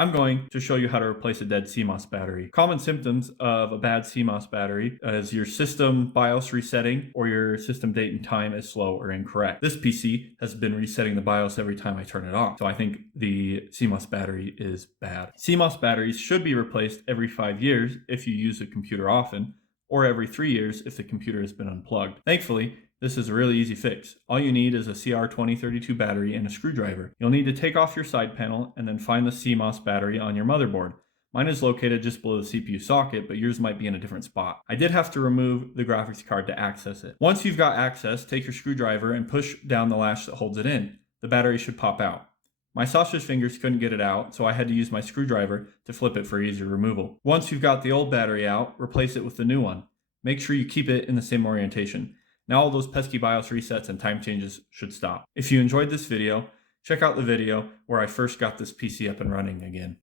I'm going to show you how to replace a dead CMOS battery. Common symptoms of a bad CMOS battery is your system BIOS resetting or your system date and time is slow or incorrect. This PC has been resetting the BIOS every time I turn it on, so I think the CMOS battery is bad. CMOS batteries should be replaced every 5 years if you use a computer often, or every 3 years if the computer has been unplugged. Thankfully, this is a really easy fix. All you need is a CR2032 battery and a screwdriver. You'll need to take off your side panel and then find the CMOS battery on your motherboard. Mine is located just below the CPU socket, but yours might be in a different spot. I did have to remove the graphics card to access it. Once you've got access, take your screwdriver and push down the latch that holds it in. The battery should pop out. My sausage fingers couldn't get it out, so I had to use my screwdriver to flip it for easier removal. Once you've got the old battery out, replace it with the new one. Make sure you keep it in the same orientation. Now all those pesky BIOS resets and time changes should stop. If you enjoyed this video, check out the video where I first got this PC up and running again.